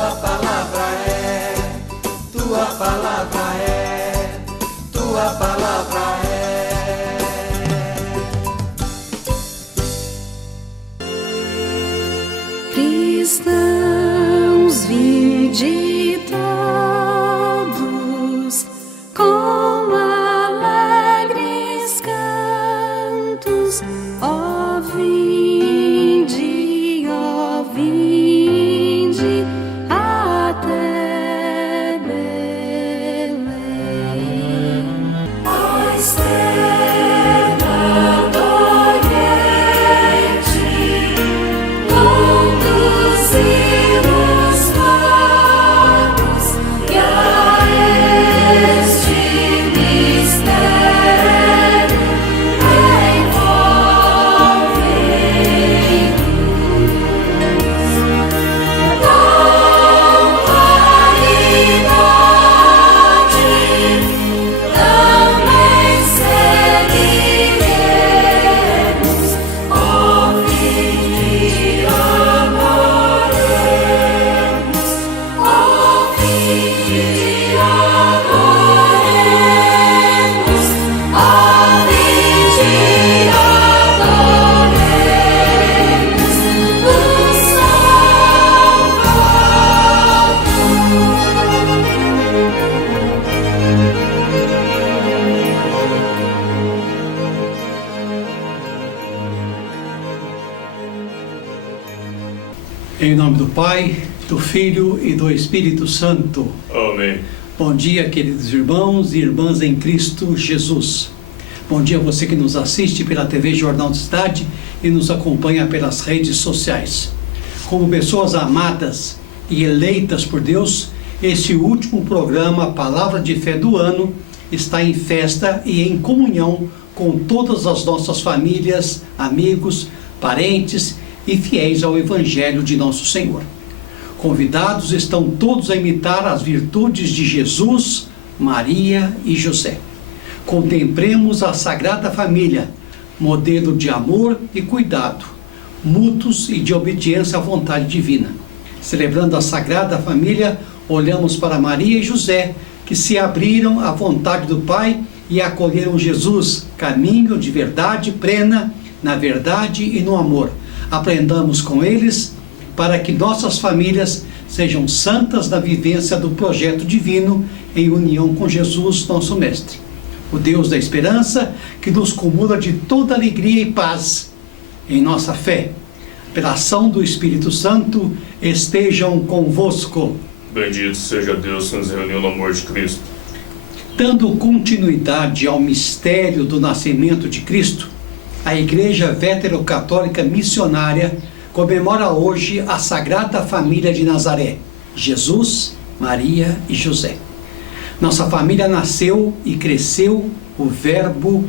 tua palavra é, tua palavra é, tua palavra é. Cristãos, vinde todos com alegres cantos, ó vinde, até Belém. Ó estrela do Oriente, conduzi-nos vamos, e a este mistério envolvei-nos. Com caridade também seguiremos, ó vinde, adoremos, ó vinde, adoremos, ó vinde, adoremos o Em nome do Pai, do Filho e do Espírito Santo. Amém. Bom dia, queridos irmãos e irmãs em Cristo Jesus. Bom dia a você que nos assiste pela TV Jornal da Cidade e nos acompanha pelas redes sociais. Como pessoas amadas e eleitas por Deus, este último programa, Palavra de Fé do ano, está em festa e em comunhão com todas as nossas famílias, amigos, parentes e fiéis ao Evangelho de Nosso Senhor. Convidados estão todos a imitar as virtudes de Jesus, Maria e José. Contemplemos a Sagrada Família, modelo de amor e cuidado, mútuos e de obediência à vontade divina. Celebrando a Sagrada Família, olhamos para Maria e José, que se abriram à vontade do Pai e acolheram Jesus, caminho de verdade plena, na verdade e no amor. Aprendamos com eles para que nossas famílias sejam santas na vivência do projeto divino em união com Jesus, nosso Mestre. O Deus da esperança, que nos cumula de toda alegria e paz em nossa fé. Pela ação do Espírito Santo, estejam convosco. Bendito seja Deus que nos reuniu no amor de Cristo. Dando continuidade ao mistério do nascimento de Cristo, a Igreja Veterocatólica Missionária comemora hoje a Sagrada Família de Nazaré, Jesus, Maria e José. Nossa família nasceu e cresceu o verbo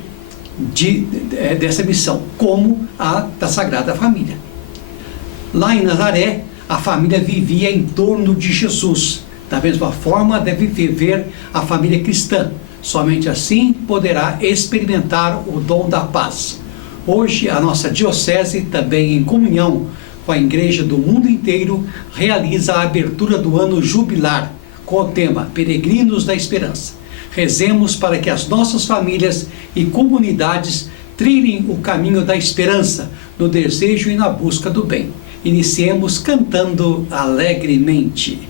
dessa missão, como a da Sagrada Família. Lá em Nazaré, a família vivia em torno de Jesus. Da mesma forma deve viver a família cristã. Somente assim poderá experimentar o dom da paz. Hoje, a nossa diocese, também em comunhão com a igreja do mundo inteiro, realiza a abertura do ano jubilar, com o tema Peregrinos da Esperança. Rezemos para que as nossas famílias e comunidades trilhem o caminho da esperança, no desejo e na busca do bem. Iniciemos cantando alegremente.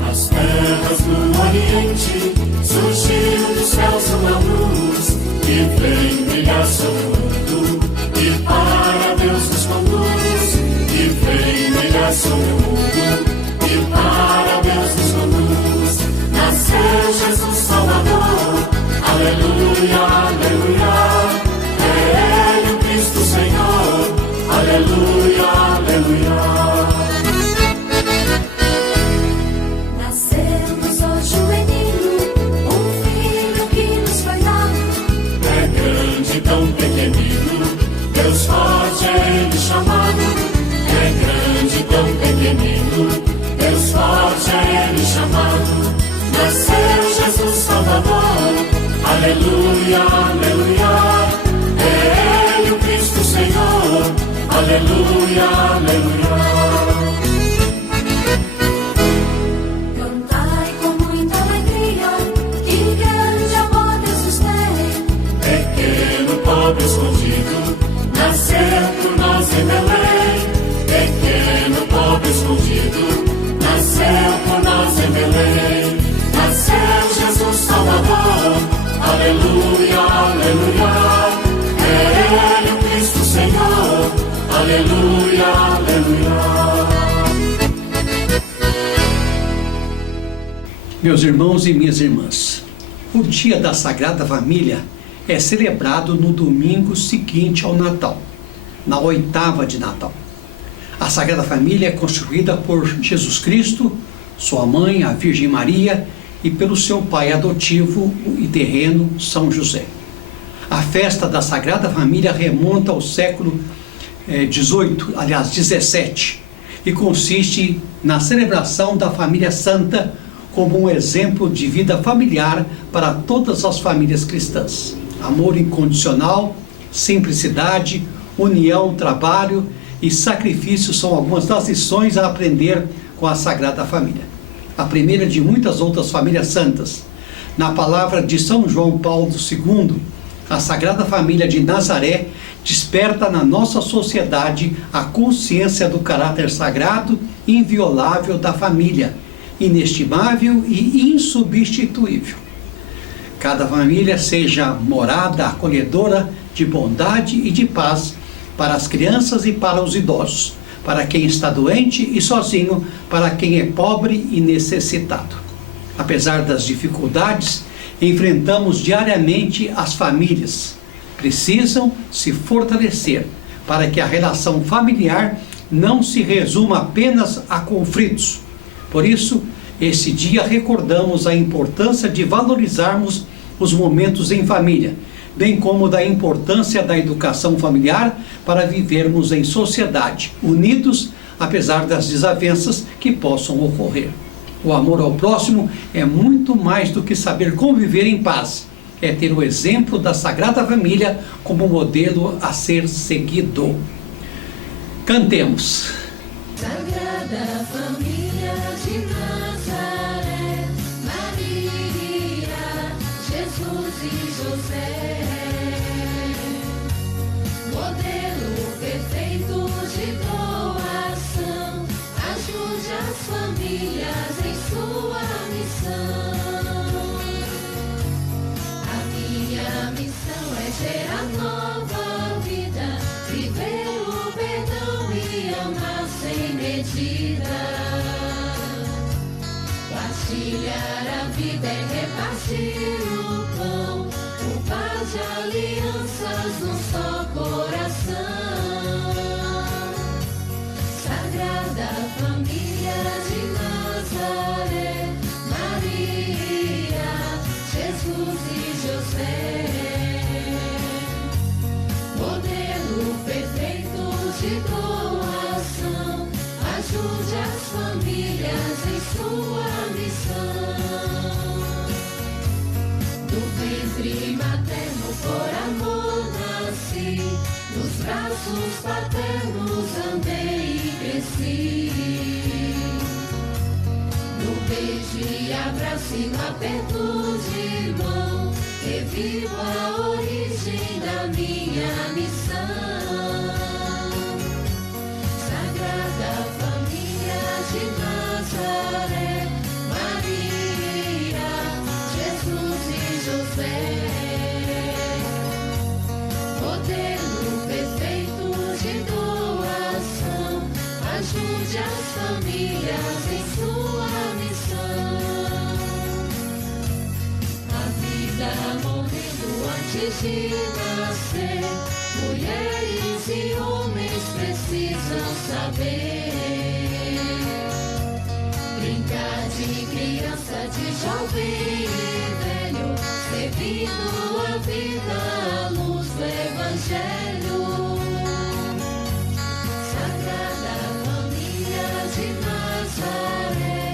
Nas terras do Oriente surgiu dos céus uma luz que vem brilhar sobre o mundo e para Deus nos conduz. Que vem brilhar sobre o mundo e para Deus nos conduz. Nasceu Jesus Salvador, aleluia, aleluia. É Ele o Cristo Senhor, aleluia, aleluia. nascemos hoje um menino, um filho que nos foi dado. É grande, tão pequenino, Deus forte é Ele chamado. É grande, tão pequenino, Deus forte é Ele chamado. Nasceu Jesus Salvador, aleluia, aleluia. É Ele o Cristo Senhor, aleluia, aleluia. Cantai com muita alegria, que grande amor Deus tem. Pequeno, pobre, escondido, nasceu por nós em Belém. Pequeno, pobre, escondido, nasceu por nós em Belém. Nasceu Jesus Salvador, aleluia, aleluia. É Ele o Cristo Senhor, aleluia, aleluia. Meus irmãos e minhas irmãs, o Dia da Sagrada Família é celebrado no domingo seguinte ao Natal, na 8ª de Natal. A Sagrada Família é constituída por Jesus Cristo, sua mãe, a Virgem Maria, e pelo seu pai adotivo e terreno, São José. A festa da Sagrada Família remonta ao século XVII, e consiste na celebração da família santa como um exemplo de vida familiar para todas as famílias cristãs. Amor incondicional, simplicidade, união, trabalho e sacrifício são algumas das lições a aprender com a Sagrada Família. A primeira de muitas outras famílias santas. Na palavra de São João Paulo II, a Sagrada Família de Nazaré desperta na nossa sociedade a consciência do caráter sagrado e inviolável da família, inestimável e insubstituível. Cada família seja morada acolhedora de bondade e de paz para as crianças e para os idosos, para quem está doente e sozinho, para quem é pobre e necessitado. Apesar das dificuldades, enfrentamos diariamente, as famílias precisam se fortalecer para que a relação familiar não se resuma apenas a conflitos. Por isso, esse dia recordamos a importância de valorizarmos os momentos em família, bem como da importância da educação familiar para vivermos em sociedade, unidos, apesar das desavenças que possam ocorrer. O amor ao próximo é muito mais do que saber conviver em paz, é ter o exemplo da Sagrada Família como modelo a ser seguido. Cantemos. Sagrada Família de Nazaré, Maria, Jesus e José, modelo perfeito de doação, ajude as famílias em sua missão. A minha missão é gerar nova vida, viver o perdão e amar sem medida. Partilhar a vida é repartir o pão, o paz de alianças num só coração. Sagrada Família de Nazaré, Maria, Jesus e José, modelo perfeito de doação, ajude as famílias em sua missão. Do ventre materno por amor nasci, nos braços paternos andei e cresci. No beijo e abraço e no aperto de mão, revivo a origem da minha missão. Sagrada Família de Nazaré, Maria, Jesus e José, modelo perfeito de doação, ajude as famílias em sua missão. A vida morrendo antes de nascer, mulheres e homens precisam saber. Brincar de criança, de jovem e velho, servindo a vida à luz do Evangelho. Sagrada Família de Nazaré,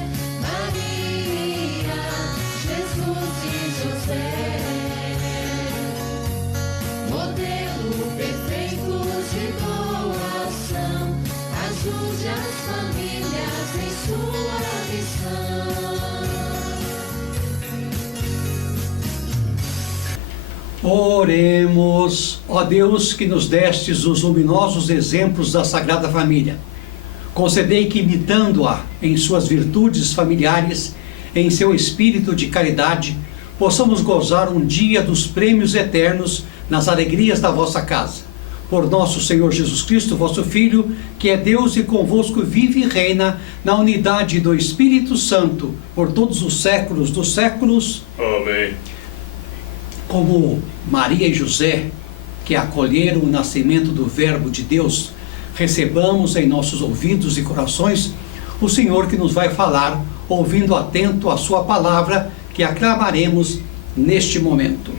Maria, Jesus e José, modelo perfeito de doação, Oremos, ó Deus, que nos destes os luminosos exemplos da Sagrada Família. Concedei que, imitando-a em suas virtudes familiares, em seu espírito de caridade, possamos gozar um dia dos prêmios eternos nas alegrias da vossa casa. Por nosso Senhor Jesus Cristo, vosso Filho, que é Deus e convosco vive e reina na unidade do Espírito Santo, por todos os séculos dos séculos. Amém. Como Maria e José, que acolheram o nascimento do Verbo de Deus, recebamos em nossos ouvidos e corações o Senhor que nos vai falar, ouvindo atento a sua palavra, que aclamaremos neste momento.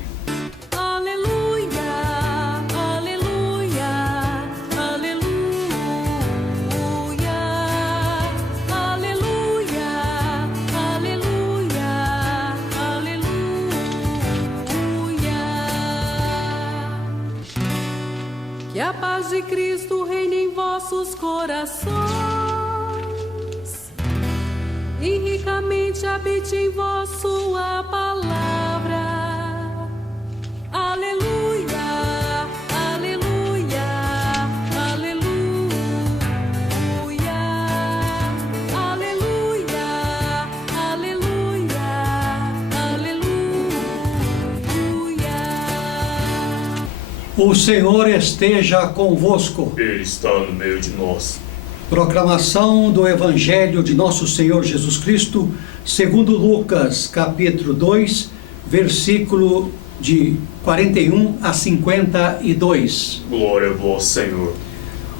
Que a paz de Cristo reine em vossos corações e ricamente habite em vós sua palavra. Aleluia, aleluia, aleluia, aleluia, aleluia, aleluia. O Senhor esteja convosco. Ele está no meio de nós. Proclamação do Evangelho de nosso Senhor Jesus Cristo, segundo Lucas, capítulo 2, versículo de 41 a 52. Glória a vós, Senhor.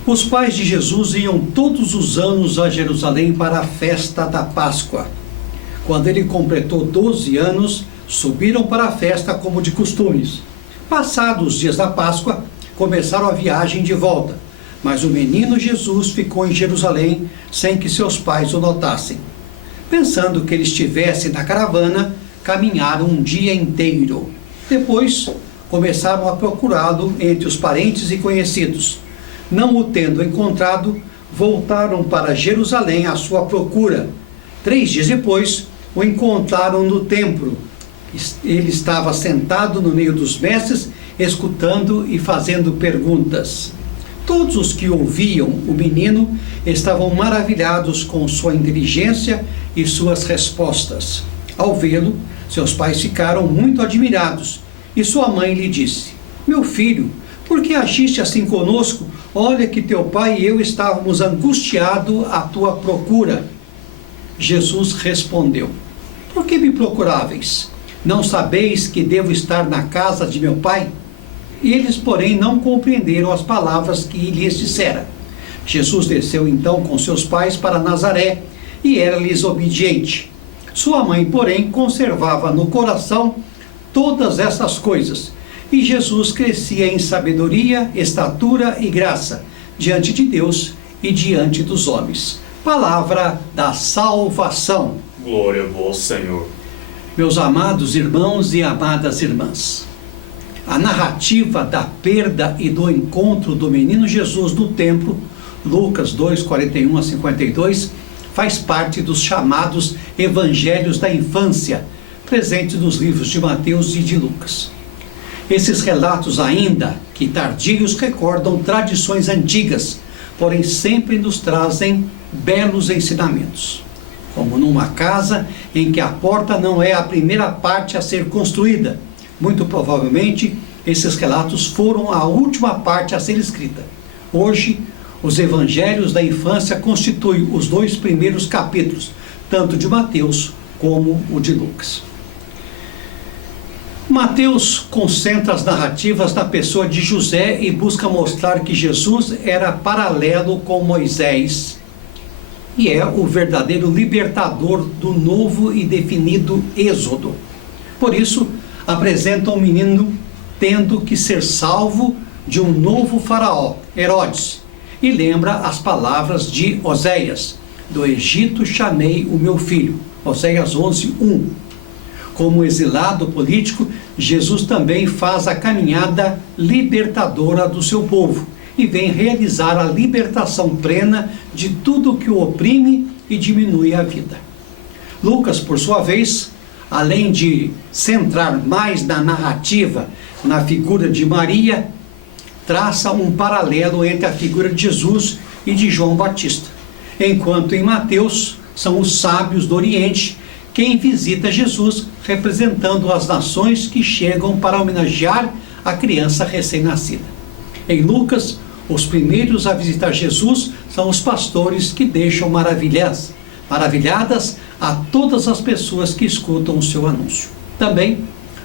Os pais de Jesus iam todos os anos a Jerusalém para a festa da Páscoa. Quando ele completou 12 anos, subiram para a festa como de costumes. Passados os dias da Páscoa, começaram a viagem de volta. Mas o menino Jesus ficou em Jerusalém sem que seus pais o notassem. Pensando que ele estivesse na caravana, caminharam um dia inteiro. Depois, começaram a procurá-lo entre os parentes e conhecidos. Não o tendo encontrado, voltaram para Jerusalém à sua procura. 3 dias depois, o encontraram no templo. Ele estava sentado no meio dos mestres, escutando e fazendo perguntas. Todos os que ouviam o menino estavam maravilhados com sua inteligência e suas respostas. Ao vê-lo, seus pais ficaram muito admirados, e sua mãe lhe disse: "Meu filho, por que agiste assim conosco? Olha que teu pai e eu estávamos angustiados à tua procura." Jesus respondeu: "Por que me procuráveis? Não sabeis que devo estar na casa de meu pai?" Eles, porém, não compreenderam as palavras que lhes dissera. Jesus desceu então com seus pais para Nazaré e era-lhes obediente. Sua mãe, porém, conservava no coração todas essas coisas. E Jesus crescia em sabedoria, estatura e graça diante de Deus e diante dos homens. Palavra da salvação. Glória a vós, Senhor. Meus amados irmãos e amadas irmãs, a narrativa da perda e do encontro do menino Jesus no templo, Lucas 2, 41 a 52, faz parte dos chamados Evangelhos da Infância, presentes nos livros de Mateus e de Lucas. Esses relatos, ainda que tardios, recordam tradições antigas, porém sempre nos trazem belos ensinamentos. Como numa casa em que a porta não é a primeira parte a ser construída, muito provavelmente, esses relatos foram a última parte a ser escrita. Hoje, os Evangelhos da Infância constituem os 2 primeiros capítulos, tanto de Mateus como o de Lucas. Mateus concentra as narrativas na pessoa de José e busca mostrar que Jesus era paralelo com Moisés e é o verdadeiro libertador do novo e definido Êxodo. Por isso, apresenta um menino tendo que ser salvo de um novo faraó, Herodes, e lembra as palavras de Oséias: "Do Egito chamei o meu filho", Oséias 11, 1. Como exilado político, Jesus também faz a caminhada libertadora do seu povo e vem realizar a libertação plena de tudo que o oprime e diminui a vida. Lucas, por sua vez, além de centrar mais na narrativa na figura de Maria, traça um paralelo entre a figura de Jesus e de João Batista, enquanto em Mateus são os sábios do Oriente quem visita Jesus, representando as nações que chegam para homenagear a criança recém-nascida. Em Lucas, os primeiros a visitar Jesus são os pastores que deixam maravilhadas a todas as pessoas que escutam o seu anúncio. Também,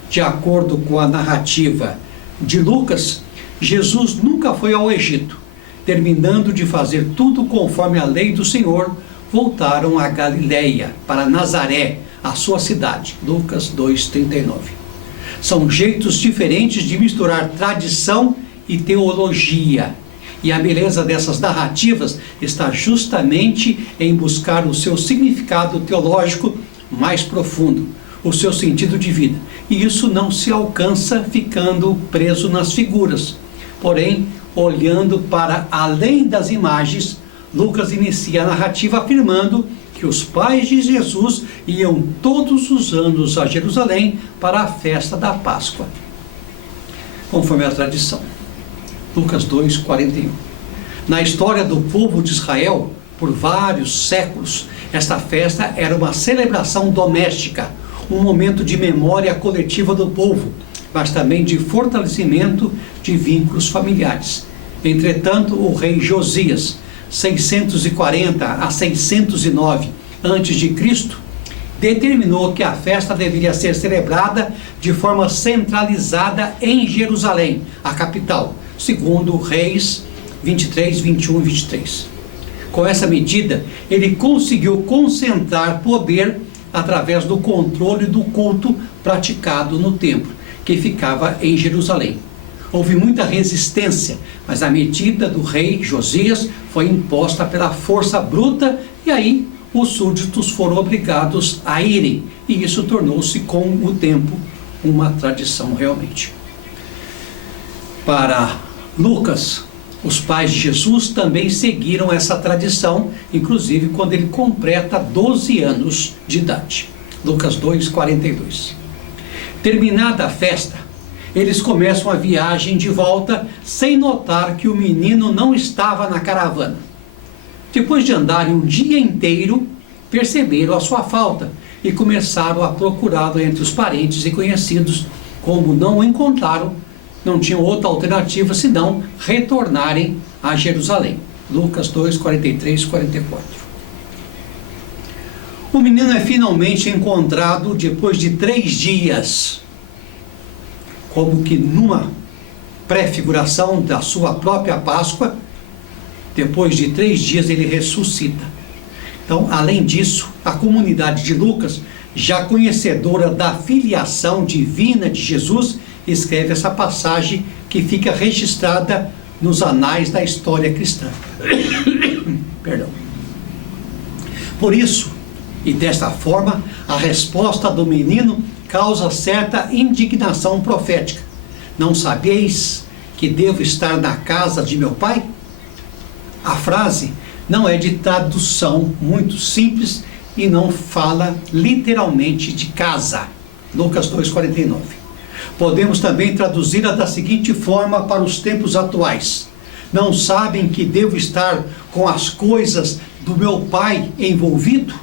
de acordo com a narrativa de Lucas, Jesus nunca foi ao Egito. Terminando de fazer tudo conforme a lei do Senhor, voltaram a Galileia, para Nazaré, a sua cidade. Lucas 2:39. São jeitos diferentes de misturar tradição e teologia. E a beleza dessas narrativas está justamente em buscar o seu significado teológico mais profundo, o seu sentido de vida. E isso não se alcança ficando preso nas figuras. Porém, olhando para além das imagens, Lucas inicia a narrativa afirmando que os pais de Jesus iam todos os anos a Jerusalém para a festa da Páscoa, conforme a tradição. Lucas 2:41. Na história do povo de Israel, por vários séculos, esta festa era uma celebração doméstica, um momento de memória coletiva do povo, mas também de fortalecimento de vínculos familiares. Entretanto, o rei Josias, 640 a 609 a.C., determinou que a festa deveria ser celebrada de forma centralizada em Jerusalém, a capital, segundo Reis 23, 21 e 23. Com essa medida, ele conseguiu concentrar poder através do controle do culto praticado no templo, que ficava em Jerusalém. Houve muita resistência, mas a medida do rei Josias foi imposta pela força bruta e aí os súditos foram obrigados a irem. E isso tornou-se com o tempo uma tradição realmente. Para Lucas, os pais de Jesus também seguiram essa tradição, inclusive quando ele completa 12 anos de idade. Lucas 2:42. Terminada a festa, eles começam a viagem de volta sem notar que o menino não estava na caravana. Depois de andarem um dia inteiro, perceberam a sua falta e começaram a procurá-lo entre os parentes e conhecidos. Como não o encontraram, não tinham outra alternativa senão retornarem a Jerusalém. Lucas 2:43 e 44. O menino é finalmente encontrado depois de 3 dias, como que numa prefiguração da sua própria Páscoa. Depois de 3 dias ele ressuscita. Então, além disso, a comunidade de Lucas, já conhecedora da filiação divina de Jesus, escreve essa passagem que fica registrada nos anais da história cristã. Perdão. Por isso, e desta forma, a resposta do menino causa certa indignação profética. Não sabeis que devo estar na casa de meu pai? A frase não é de tradução muito simples e não fala literalmente de casa. Lucas 2:49. Podemos também traduzi-la da seguinte forma para os tempos atuais: não sabem que devo estar com as coisas do meu pai envolvido?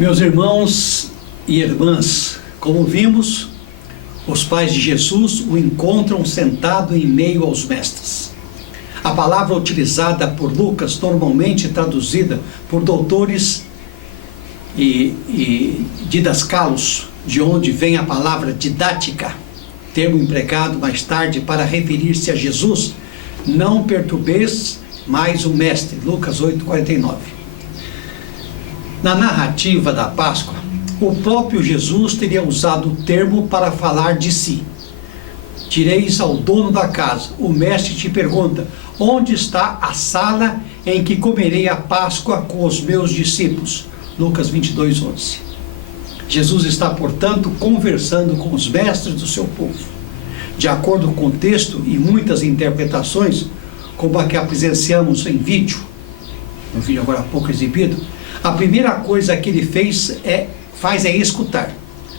Meus irmãos e irmãs, como vimos, os pais de Jesus o encontram sentado em meio aos mestres. A palavra utilizada por Lucas, normalmente traduzida por doutores e didascalos, de onde vem a palavra didática, termo empregado mais tarde para referir-se a Jesus, não perturbeis mais o mestre, Lucas 8,49. Na narrativa da Páscoa, o próprio Jesus teria usado o termo para falar de si. Direis ao dono da casa, o mestre te pergunta, onde está a sala em que comerei a Páscoa com os meus discípulos? Lucas 22:11. Jesus está, portanto, conversando com os mestres do seu povo. De acordo com o texto e muitas interpretações, como a que presenciamos em vídeo, no vídeo agora há pouco exibido, a primeira coisa que ele faz é escutar.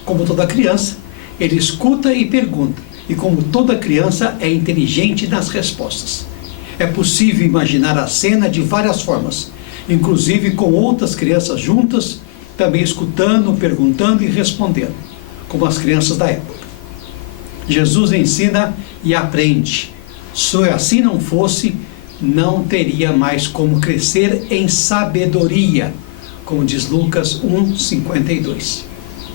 Como toda criança, ele escuta e pergunta, e como toda criança é inteligente nas respostas. É possível imaginar a cena de várias formas, inclusive com outras crianças juntas, também escutando, perguntando e respondendo, como as crianças da época. Jesus ensina e aprende. Se assim não fosse, não teria mais como crescer em sabedoria, como diz Lucas 1:52.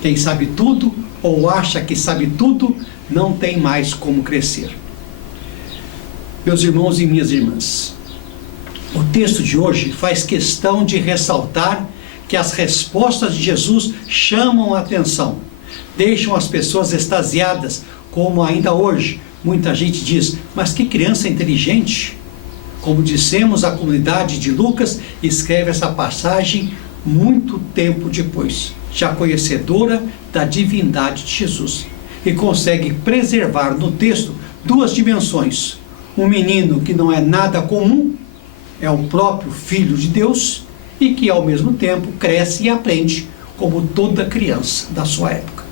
Quem sabe tudo ou acha que sabe tudo, não tem mais como crescer. Meus irmãos e minhas irmãs, o texto de hoje faz questão de ressaltar que as respostas de Jesus chamam a atenção, deixam as pessoas extasiadas, como ainda hoje muita gente diz, mas que criança inteligente. Como dissemos, a comunidade de Lucas escreve essa passagem muito tempo depois, já conhecedora da divindade de Jesus, e consegue preservar no texto duas dimensões: um menino que não é nada comum, é o próprio Filho de Deus, e que ao mesmo tempo cresce e aprende como toda criança da sua época.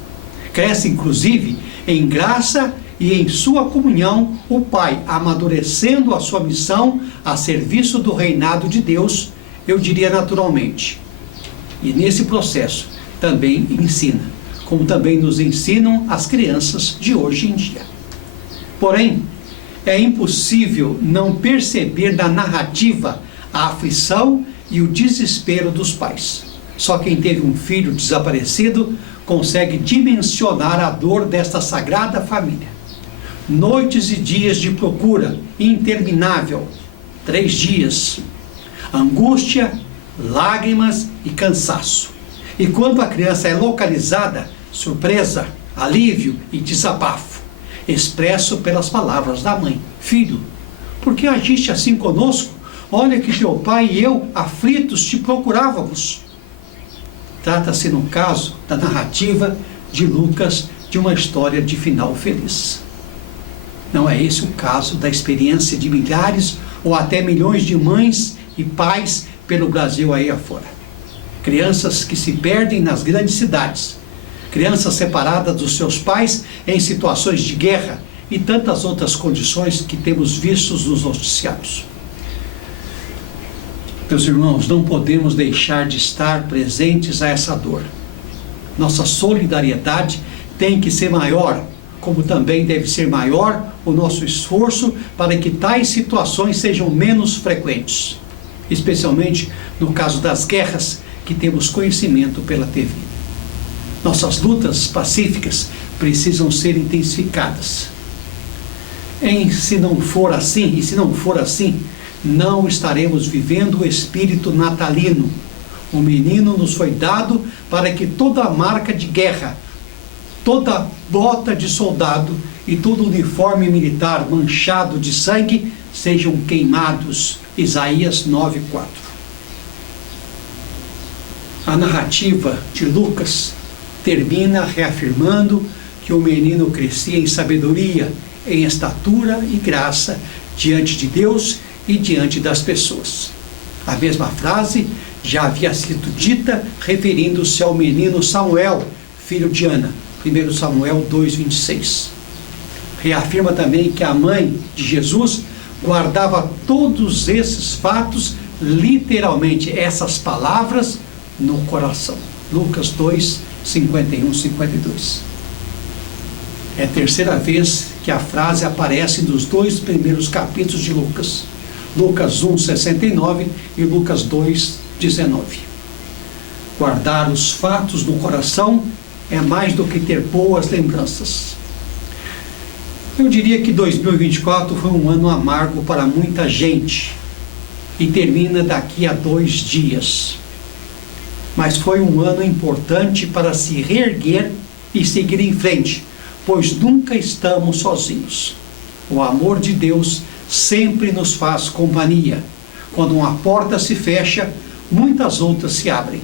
Cresce inclusive em graça e em sua comunhão, o Pai amadurecendo a sua missão a serviço do reinado de Deus, eu diria naturalmente. E nesse processo também ensina, como também nos ensinam as crianças de hoje em dia. Porém, é impossível não perceber na narrativa a aflição e o desespero dos pais. Só quem teve um filho desaparecido consegue dimensionar a dor desta sagrada família. Noites e dias de procura interminável, 3 dias, angústia, lágrimas e cansaço. E quando a criança é localizada, surpresa, alívio e desabafo, expresso pelas palavras da mãe: filho, por que agiste assim conosco? Olha que teu pai e eu, aflitos, te procurávamos. Trata-se, no caso da narrativa de Lucas, de uma história de final feliz. Não é esse o caso da experiência de milhares ou até milhões de mães e pais pelo Brasil aí afora. Crianças que se perdem nas grandes cidades, crianças separadas dos seus pais em situações de guerra e tantas outras condições que temos vistos nos noticiários. Meus irmãos, não podemos deixar de estar presentes a essa dor. Nossa solidariedade tem que ser maior, como também deve ser maior o nosso esforço para que tais situações sejam menos frequentes, especialmente no caso das guerras que temos conhecimento pela TV. Nossas lutas pacíficas precisam ser intensificadas. Se não for assim, não estaremos vivendo o espírito natalino. O menino nos foi dado para que toda marca de guerra, toda bota de soldado e todo uniforme militar manchado de sangue sejam queimados. Isaías 9:4. A narrativa de Lucas termina reafirmando que o menino crescia em sabedoria, em estatura e graça diante de Deus e diante das pessoas. A mesma frase já havia sido dita referindo-se ao menino Samuel, filho de Ana, 1 Samuel 2:26. Reafirma também que a mãe de Jesus guardava todos esses fatos, literalmente essas palavras, no coração. Lucas 2, 51, 52. É a terceira vez que a frase aparece nos 2 primeiros capítulos de Lucas. Lucas 1, 69 e Lucas 2, 19. Guardar os fatos no coração é mais do que ter boas lembranças. Eu diria que 2024 foi um ano amargo para muita gente e termina daqui a 2 dias. Mas foi um ano importante para se reerguer e seguir em frente, pois nunca estamos sozinhos. O amor de Deus sempre nos faz companhia. Quando uma porta se fecha, muitas outras se abrem.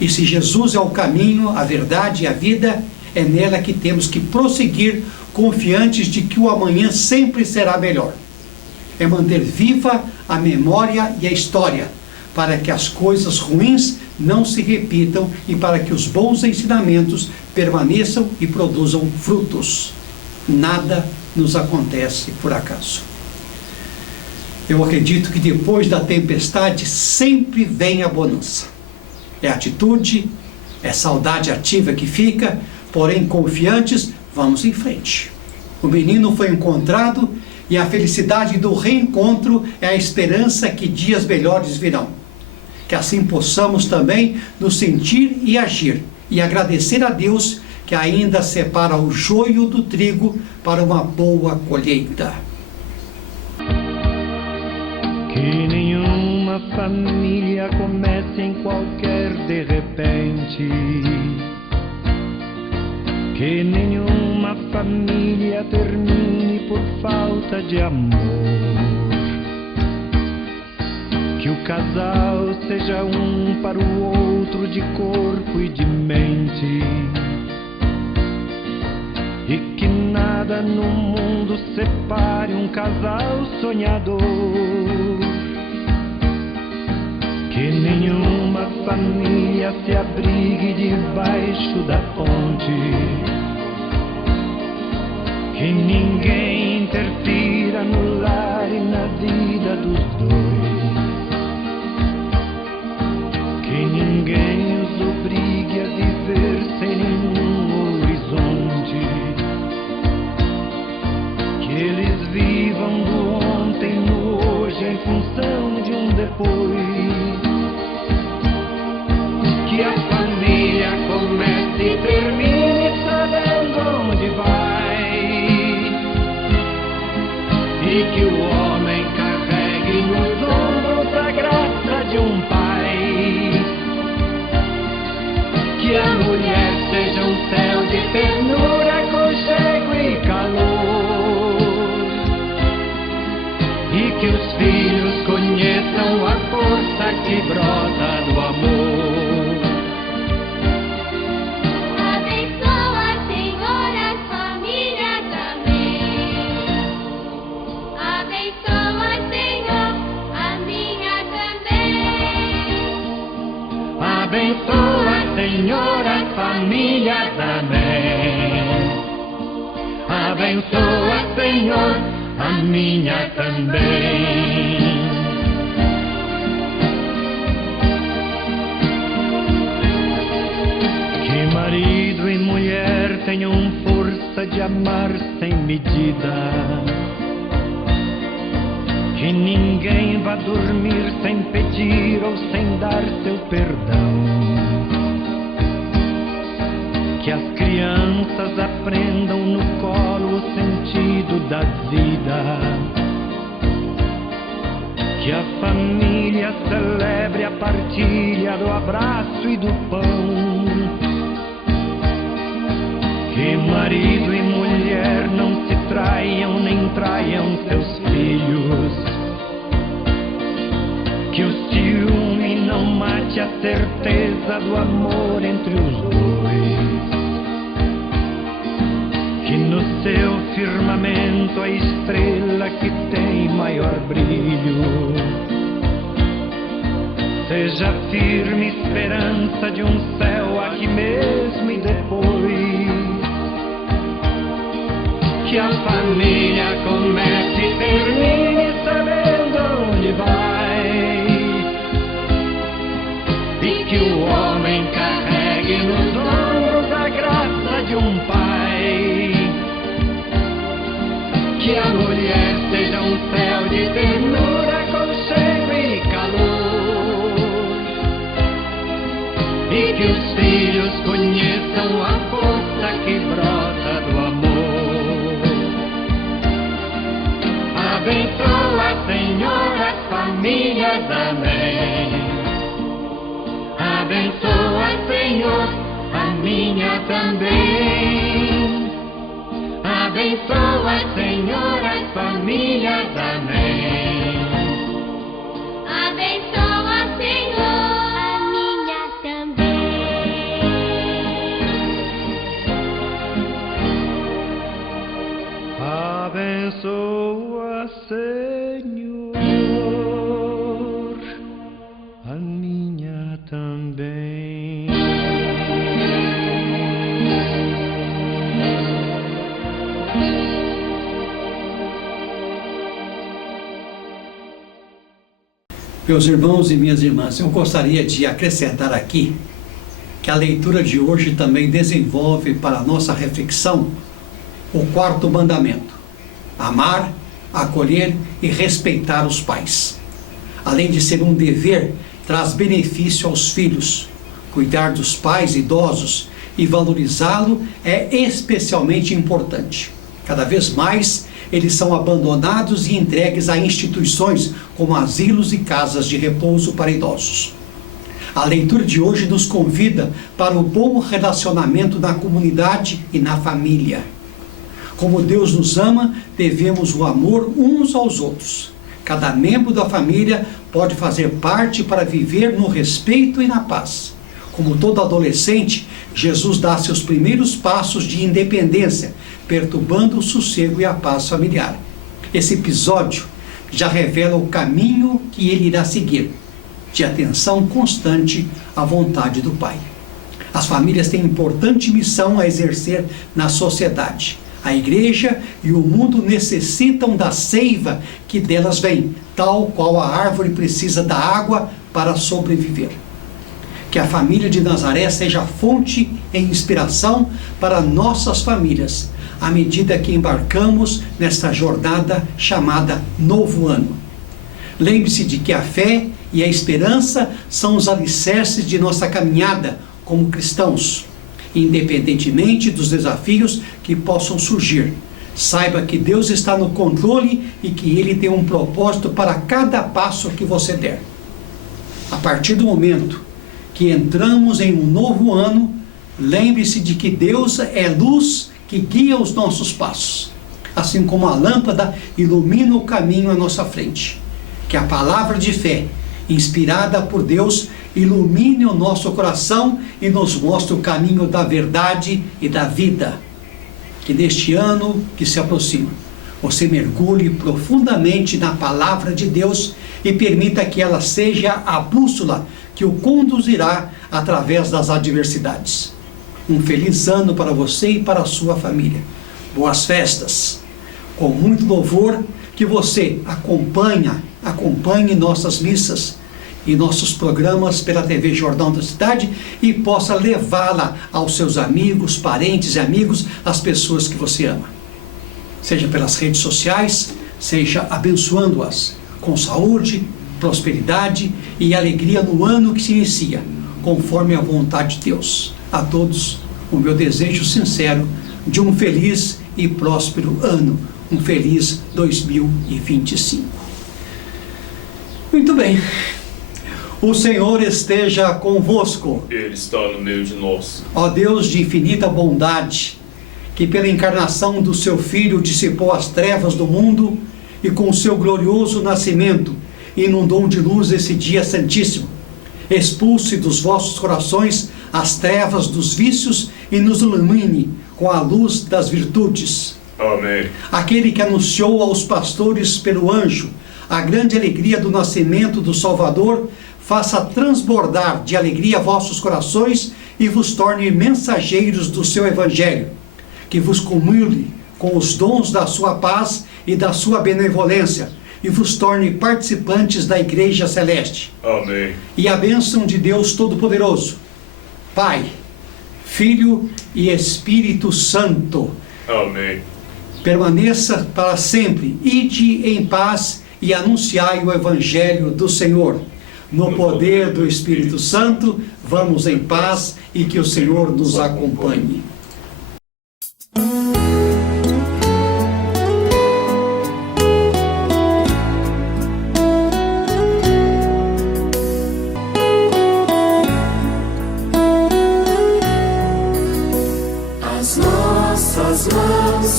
E se Jesus é o caminho, a verdade e a vida, é nela que temos que prosseguir, confiantes de que o amanhã sempre será melhor. É manter viva a memória e a história, para que as coisas ruins não se repitam e para que os bons ensinamentos permaneçam e produzam frutos. Nada nos acontece por acaso. Eu acredito que depois da tempestade sempre vem a bonança. É atitude, é saudade ativa que fica, porém confiantes, vamos em frente. O menino foi encontrado e a felicidade do reencontro é a esperança que dias melhores virão. Que assim possamos também nos sentir e agir e agradecer a Deus que ainda separa o joio do trigo para uma boa colheita. Que nenhuma família comece em qualquer de repente. Que nenhuma família termine por falta de amor. Que o casal seja um para o outro de corpo e de mente. E que nada no mundo separe um casal sonhador. Que nenhuma família se abrigue debaixo da ponte. Que ninguém interfira no lar e na vida dos dois. Que ninguém os obrigue a viver sem nenhum horizonte. Que eles vivam do ontem no hoje em função de um depois. Que a família comece e termine sabendo onde vai. E que o homem carregue nos ombros a graça de um pai. Que a mulher seja um céu de ternura, aconchego e calor. E que os filhos conheçam a força que brota do amor. Abençoa, Senhor, a família também. Abençoa, Senhor, a minha também. Que marido e mulher tenham força de amar sem medida. Que ninguém vá dormir sem pedir ou sem dar seu perdão. Que as crianças aprendam no colo o sentido da vida. Que a família celebre a partilha do abraço e do pão. Que marido e mulher não se traiam nem traiam seus filhos. Que o ciúme não mate a certeza do amor entre os dois. Que no seu firmamento a estrela que tem maior brilho seja firme esperança de um céu aqui mesmo e depois. Que a família comece e termine sabendo onde vai. E que o homem carregue famílias, amém. Abençoa, Senhor, a minha também. Abençoa, Senhor, as famílias, amém. Abençoa, Senhor, a minha também. Abençoa, Senhor, a minha também. Meus irmãos e minhas irmãs, eu gostaria de acrescentar aqui que a leitura de hoje também desenvolve para a nossa reflexão o quarto mandamento: amar, acolher e respeitar os pais. Além de ser um dever, traz benefício aos filhos. Cuidar dos pais idosos e valorizá-lo é especialmente importante. Cada vez mais eles são abandonados e entregues a instituições como asilos e casas de repouso para idosos. A leitura de hoje nos convida para o bom relacionamento na comunidade e na família. Como Deus nos ama, devemos o amor uns aos outros. Cada membro da família pode fazer parte para viver no respeito e na paz. Como todo adolescente, Jesus dá seus primeiros passos de independência, perturbando o sossego e a paz familiar. Esse episódio já revela o caminho que ele irá seguir, de atenção constante à vontade do Pai. As famílias têm importante missão a exercer na sociedade. A igreja e o mundo necessitam da seiva que delas vem, tal qual a árvore precisa da água para sobreviver. Que a família de Nazaré seja fonte e inspiração para nossas famílias, à medida que embarcamos nesta jornada chamada Novo Ano. Lembre-se de que a fé e a esperança são os alicerces de nossa caminhada como cristãos, independentemente dos desafios que possam surgir. Saiba que Deus está no controle e que Ele tem um propósito para cada passo que você der. A partir do momento que entramos em um novo ano, lembre-se de que Deus é luz que guia os nossos passos, assim como a lâmpada ilumina o caminho à nossa frente. Que a palavra de fé, inspirada por Deus, ilumine o nosso coração e nos mostre o caminho da verdade e da vida. Que neste ano que se aproxima, você mergulhe profundamente na palavra de Deus e permita que ela seja a bússola que o conduzirá através das adversidades. Um feliz ano para você e para a sua família. Boas festas. Com muito louvor, que você acompanhe nossas missas e nossos programas pela TV Jornal da Cidade e possa levá-la aos seus amigos, parentes e amigos, as pessoas que você ama. Seja pelas redes sociais, seja abençoando-as com saúde, prosperidade e alegria no ano que se inicia, conforme a vontade de Deus. A todos, o meu desejo sincero de um feliz e próspero ano, um feliz 2025. Muito bem. O Senhor esteja convosco. Ele está no meio de nós. Ó Deus de infinita bondade, que pela encarnação do seu Filho dissipou as trevas do mundo e com o seu glorioso nascimento inundou de luz esse dia santíssimo. Expulse dos vossos corações as trevas dos vícios e nos ilumine com a luz das virtudes. Amém. Aquele que anunciou aos pastores pelo anjo a grande alegria do nascimento do Salvador, faça transbordar de alegria vossos corações e vos torne mensageiros do seu evangelho, que vos comule com os dons da sua paz e da sua benevolência, e vos torne participantes da Igreja Celeste. Amém. E a bênção de Deus Todo-Poderoso, Pai, Filho e Espírito Santo, Amém. permaneça para sempre. Ide em paz e anunciai o Evangelho do Senhor. No poder do Espírito Santo, vamos em paz e que o Senhor nos acompanhe.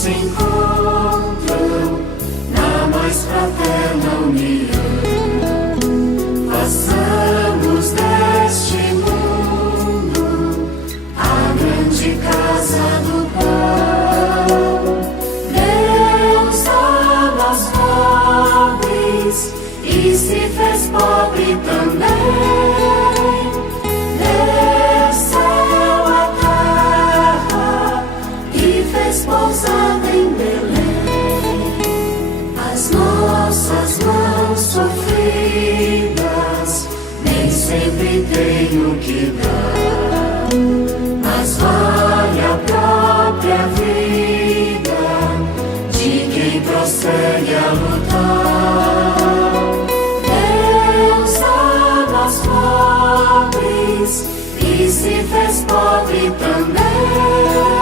se encontram na mais fraterna união. Façamos deste mundo a grande casa do pão. Deus ama os pobres e se fez pobre também. Desceu à terra e fez pousada em Belém. As nossas mãos sofridas nem sempre têm o que dar, mas vale a própria vida de quem prossegue a lutar. Deus ama os pobres e se fez pobre também.